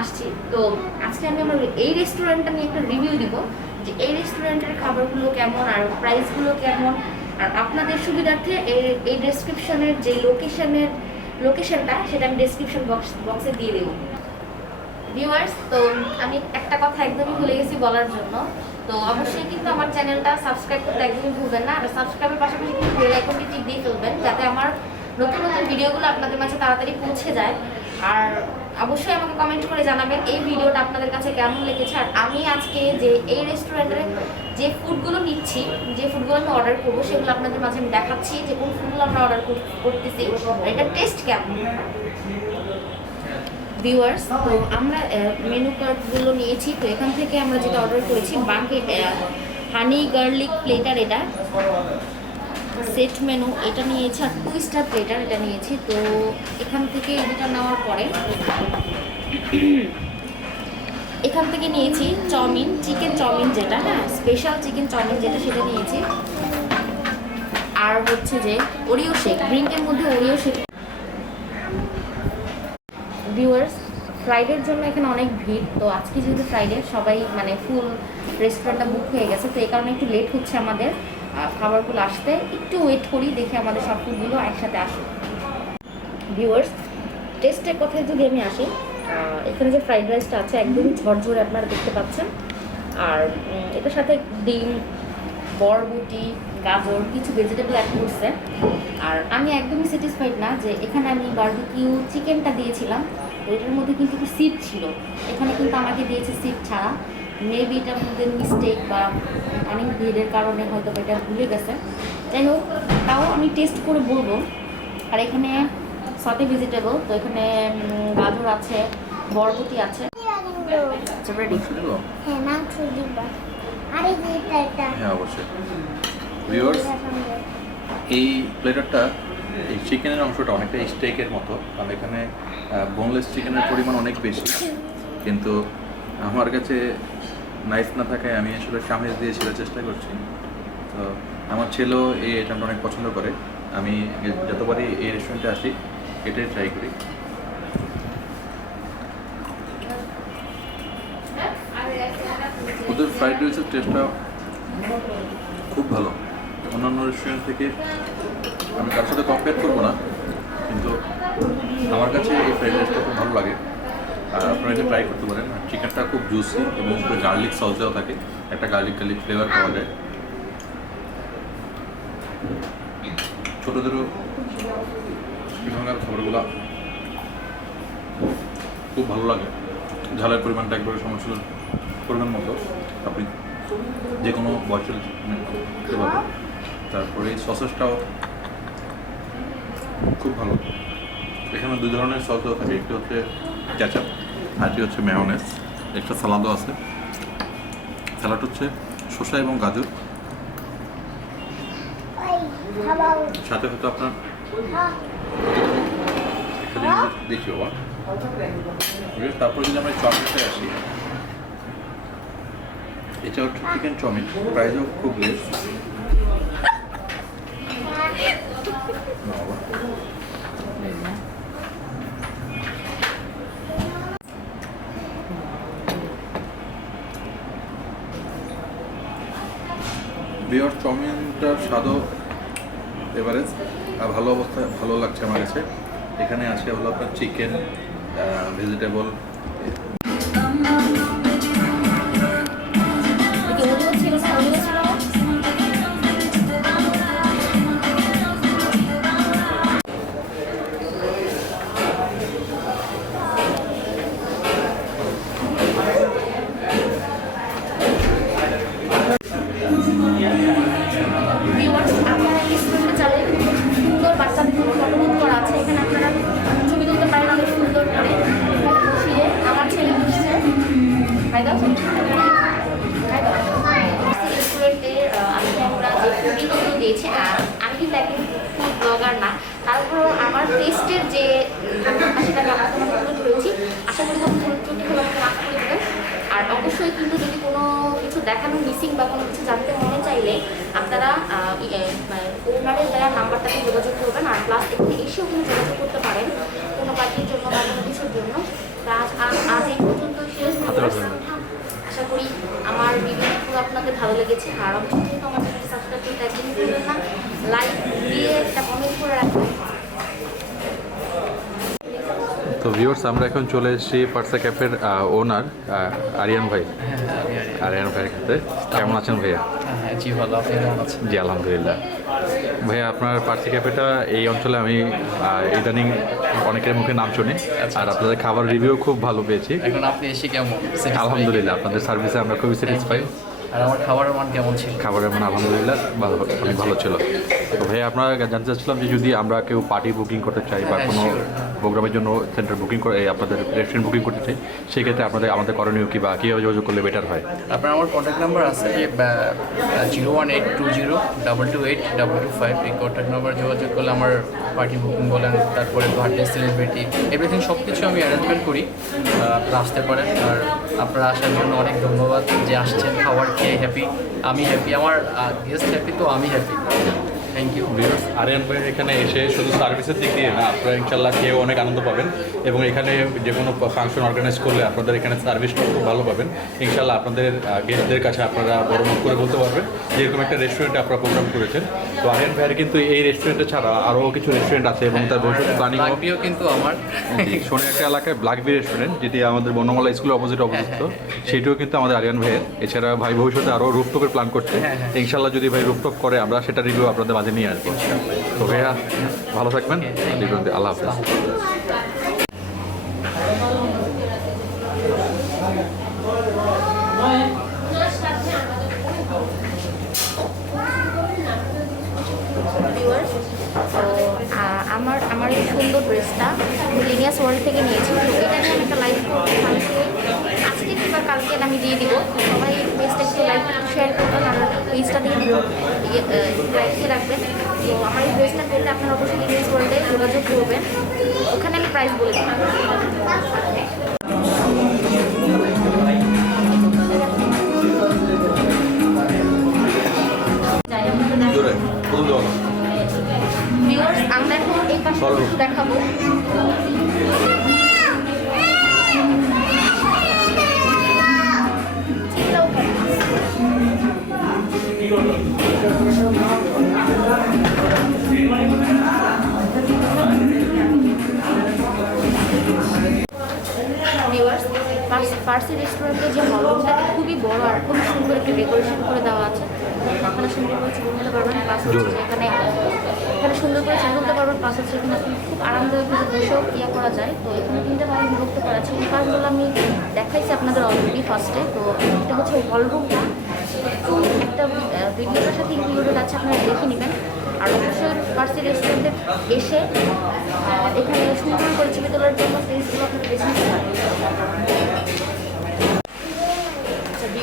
আসছি। তো আজকে আমি আমার এই রেস্টুরেন্টটা নিয়ে একটা রিভিউ দিব যে এই রেস্টুরেন্টের খাবারগুলো কেমন আর প্রাইসগুলো কেমন। আর আপনাদের সুবিধার্থে এই এই ডেসক্রিপশনের যে লোকেশনের লোকেশনটা সেটা আমি ডেসক্রিপশন বক্স বক্সে দিয়ে দেবো। ভিউয়ার্স তো আমি একটা কথা একদমই ভুলে গেছি বলার জন্য। তো অবশ্যই কিন্তু আমার চ্যানেলটা সাবস্ক্রাইব করতে একদমই ভুলবেন না। আর সাবস্ক্রাইবের পাশাপাশি কিন্তু বেল আইকনটি টিপ দিয়ে ফেলবেন, যাতে আমার নতুন নতুন ভিডিওগুলো আপনাদের মাঝে তাড়াতাড়ি পৌঁছে যায়। আর অবশ্যই আমাকে কমেন্ট করে জানাবেন এই ভিডিওটা আপনাদের কাছে কেমন লেগেছে। আর আমি আজকে যে এই রেস্টুরেন্টের যে ফুডগুলো নিচ্ছি, যে ফুডগুলো আমি অর্ডার করব, সেগুলো আপনাদের মাঝে আমি দেখাচ্ছি যে কোন ফুডগুলো আমরা অর্ডার করতেছি আর এটা টেস্ট কেমন। ভিউয়ার্স তো আমরা মেনু কার্ডগুলো নিয়েছি, তো এখান থেকে আমরা যেটা অর্ডার করেছি বাকেট হানি গার্লিক প্লেটার এটা। সেট মেনু এটা নিয়েছি আর টু স্টার প্লেটার এটা নিয়েছি। তো এখান থেকে এটা নেওয়ার পরে এখান থেকে নিয়েছি চাউমিন চিকেন চাউমিন যেটা হ্যাঁ স্পেশাল চিকেন চাউমিন যেটা সেটা নিয়েছি। আর হচ্ছে যে ওরিও শেক ড্রিঙ্কের মধ্যে ওরিও শেক ভিউয়ার্স ফ্রাইডের জন্য এখানে অনেক ভিড়, তো আজকে যেহেতু ফ্রাইডে সবাই মানে ফুল রেস্টুরেন্টটা বুক হয়ে গেছে, তো এই কারণে একটু লেট হচ্ছে আমাদের। খাবারগুলো আসতে একটু ওয়েট করি, দেখে আমাদের সব ফুডগুলো একসাথে আসুক। ভিউয়ার্স টেস্টের কথায় যদি আমি আসি এখানে যে ফ্রাইড রাইসটা আছে, একদমই ঝরঝরে আপনারা দেখতে পাচ্ছেন। আর এটার সাথে ডিম, বরবটি, গাজর, কিছু ভেজিটেবল অ্যাড করছে। আর আমি একদমই স্যাটিসফাইড না যে এখানে আমি বারবিকিউ চিকেনটা দিয়েছিলাম। ওইটার মধ্যে কিন্তু সিট ছিল। এখানে কিন্তু আমাকে দিয়েছে সিট ছাড়া। মেবি এটার মধ্যে মিস্টেক বা অনেক ভিড়ের কারণে হয়তো এটা ভুলে গেছে। যাই হোক তাও আমি টেস্ট করে বলব। আর এখানে সাথে ভেজিটেবল তো এখানে গাজর আছে বরবটি আছে। আচ্ছা হ্যাঁ হ্যাঁ এই প্লেটারটা এই চিকেনের অংশটা অনেকটা স্টেকের মতো। কারণ এখানে বোনলেস চিকেনের পরিমাণ অনেক বেশি। কিন্তু আমার কাছে নাইফ না থাকায় আমি আসলে চামিচ দিয়ে ছেড়ে চেষ্টা করছি। তো আমার ছেলেও এই আইটেমটা অনেক পছন্দ করে। আমি যতবারই এই রেস্টুরেন্টে আসি, এটাই ট্রাই করি। ওদের ফ্রাইড রাইসের টেস্টটা খুব ভালো। অন্যান্য রেস্টুরেন্ট থেকে আমি কার সাথে কম্পেয়ার করব না, কিন্তু আমার কাছে এই ফ্রাইড রাইসটা খুব ভালো লাগে। আপনারা এটা ট্রাই করতে পারেন। চিকেনটা খুব জুসি এবং উপরে গার্লিক সস দেওয়া থাকে। একটা গার্লিক গার্লিক ফ্লেভার পাওয়া যায়। ছোটোদেরও শ্রীলঙ্কার খাবারগুলো খুব ভালো লাগে। ঝালের পরিমাণটা একবারে সমস্যা পরিমাণ মতো। আপনি যে কোনো বয়সের পারবেন। তারপরে সসেসটাও খুব ভালো। এখানে দুই ধরনের সস দেওয়া থাকে। একটি হচ্ছে ক্যাচাপ আরটি হচ্ছে মেয়নেস একটা সালাদও আছে। স্যালাড হচ্ছে শসা এবং গাজর। সাথে হয়তো আপনার হ্যাঁ। দেখি বাবা। তারপরে যদি আমরা চাউমিনটায় আসি এটা হচ্ছে চিকেন চাউমিন প্রাইসও খুব লেস বিয়ার চাউমিনটার স্বাদও এভারেজ, আর ভালো অবস্থায় ভালো লাগছে আমার কাছে। এখানে আছে হলো আপনার চিকেন ভেজিটেবল ব্লগার না। তারপর আমার টেস্টের যে ধারণা সেটা আমি আপনাদের ধরেছি। আশা করি কোনো ভুল ত্রুটি হলে আমাকে মাফ করে দেবেন। আর অবশ্যই কিন্তু যদি কোনো কিছু দেখানো মিসিং বা কোনো কিছু জানতে মনে চাইলে আপনারা ওনারের দেওয়ার নাম্বারটাতে যোগাযোগ করবেন। আর প্লাস এখানে এসেও কিন্তু যোগাযোগ করতে পারেন কোনো পার্টির জন্য বা কোনো কিছুর জন্য। আজ আজ- এই পর্যন্ত শেষ। আশা করি আমার ভিডিওগুলো আপনাদের ভালো লেগেছে। আর অবশ্যই কিন্তু আমার চ্যানেলটি সাবস্ক্রাইব করতে একদমই ভুলবেন না। তো ভিউয়ার্স আমরা এখন চলে এসেছি পার্সা ক্যাফের ওনার আরিয়ান ভাই। আরিয়ান ভাইয়ের কাছে কেমন আছেন ভাইয়া? হ্যাঁ জি ভালো আপনি কেমন আছেন? জি আলহামদুলিল্লাহ। ভাইয়া আপনার পার্সি ক্যাফেটা এই অঞ্চলে আমি ইদানিং অনেকের মুখে নাম শুনি। আর আপনাদের খাবার রিভিউ খুব ভালো পেয়েছি। এখন আপনি এসে কেমন? আলহামদুলিল্লাহ আপনাদের সার্ভিসে আমরা খুবই স্যাটিসফাই আর আমার খাবারের মান কেমন ছিল? খাবারের মান আলহামদুলিল্লাহ ভালো ভালো ছিল। ভাই আপনারা জানতে চাচ্ছিলাম যে যদি আমরা কেউ পার্টি বুকিং করতে চাই বা হ্যাঁ, কোনো প্রোগ্রামের জন্য সেন্টার বুকিং করে আপনাদের রেস্টুরেন্ট বুকিং করতে চাই সেক্ষেত্রে আপনাদের আমাদের করণীয় কি বা কীভাবে যোগাযোগ করলে বেটার হয়? আপনার আমার কন্ট্যাক্ট নাম্বার আছে যে zero one eight two zero double two eight double two five এই কন্ট্যাক্ট নাম্বার যোগাযোগ করলে আমার পার্টি বুকিং বলেন তারপরে বার্থডে সেলিব্রিটি এভরিথিং সব কিছু আমি অ্যারেঞ্জমেন্ট করি আপনারা আসতে পারেন আর আপনারা আসার জন্য অনেক ধন্যবাদ যে আসছেন খাবার খেয়ে হ্যাপি আমি হ্যাপি আমার গেস্ট হ্যাপি তো আমি happy thank you viewers Aryan ভাইয়ের এখানে এসে শুধু সার্ভিসের দিক দিয়ে না, আপনারা ইনশাল্লাহ খেয়েও অনেক আনন্দ পাবেন এবং এখানে যে কোনো ফাংশন অর্গানাইজ করলে আপনাদের এখানে সার্ভিসটা খুব ভালো পাবেন। ইনশাল্লাহ আপনাদের গেস্টদের কাছে আপনারা বড় মুখ করে বলতে পারবেন যেরকম একটা রেস্টুরেন্টে আপনারা প্রোগ্রাম করেছেন। তো আরিয়ান ভাইয়ের কিন্তু এই রেস্টুরেন্টে ছাড়া আরও কিছু রেস্টুরেন্ট আছে এবং তার ভবিষ্যৎ প্ল্যানিংও লাগবেও কিন্তু আমার। সোনে একটা এলাকায় ব্ল্যাক বি রেস্টুরেন্ট যেটি আমাদের বর্ণমালা স্কুলের অপোজিট অবস্থিত সেটিও কিন্তু আমাদের আরিয়ান ভাইয়ের। এছাড়া ভাই ভবিষ্যতে আরও রুফটপের প্ল্যান করছে। ইনশাল্লাহ যদি ভাই রুফটপ করে আমরা সেটা রিভিউ আপনাদের মাঝে নিয়ে আসব। তো ভাইয়া ভালো থাকবেন। আল্লাহ হাফিজ। তো আমার আমার এই সুন্দর ড্রেসটা লিনিয়াস ওয়ার্ল্ড থেকে নিয়েছি। তো এটা নিয়ে আমি একটা লাইভ কালকে আজকে কিংবা কালকে আমি দিয়ে দিব। সবাই পেজটা একটু লাইক শেয়ার করবেন আর পেজটা দিয়ে লাইকে রাখবেন। তো আমার এই ড্রেসটা পেলে আপনারা অবশ্যই লিনিয়াস ওয়ার্ল্ডে যোগাযোগ করবেন। ওখানে আমি প্রাইস বলে দিই। দেখাবো। ভিউয়ার্স পার্সি রেস্টুরেন্টের যে হলরুমটা খুবই বড় আর খুবই সুন্দর একটু ডেকোরেশন করে দেওয়া আছে। আপনারা সুন্দর করে ছবি তুলতে পারবেন প্লাস হচ্ছে এখানে। এখানে সুন্দর করে ছবি তুলতে পারবেন প্লাস হচ্ছে এখানে। আপনি খুব আরামদায়ক বসেও ইয়ে করা যায়। তো এখানে তিনটে ভাবে বিভক্ত করা আছে এই কাজগুলো আমি দেখাইছি আপনাদের অলরেডি ফার্স্টে তো এটা হচ্ছে হলরুমটা একটা ভিডিওটার সাথে ইনক্লুডেড আছে আপনারা দেখে নেবেন। আর অবশ্যই পার্সি রেস্টুরেন্টে এসে এখানে সুন্দর করে ছবি তোলার জন্য প্লেসগুলো আপনারা বেছে নিতে আচ্ছা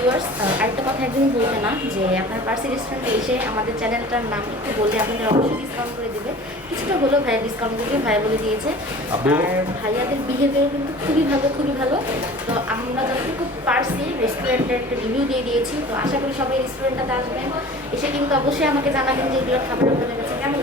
ভিউয়ার্স আরেকটা কথা একদমই বলতে না যে আপনার পার্সি রেস্টুরেন্টে এসে আমাদের চ্যানেলটার নাম একটু বললে আপনাদের অবশ্যই ডিসকাউন্ট করে দেবে। কিছুটা হলেও ভাইয়া ডিসকাউন্ট দিয়ে ভাইয়া বলে দিয়েছে। আর ভাইয়াদের বিহেভিয়ার কিন্তু খুবই ভালো খুবই ভালো। তো আমরা যতটুকু পারছি রেস্টুরেন্টের একটা রিভিউ দিয়ে দিয়েছি। তো আশা করি সবাই রেস্টুরেন্টটাতে আসবেন। এসে কিন্তু অবশ্যই আমাকে জানাবেন যে এগুলোর খাবার আপনাদের কাছে কেমন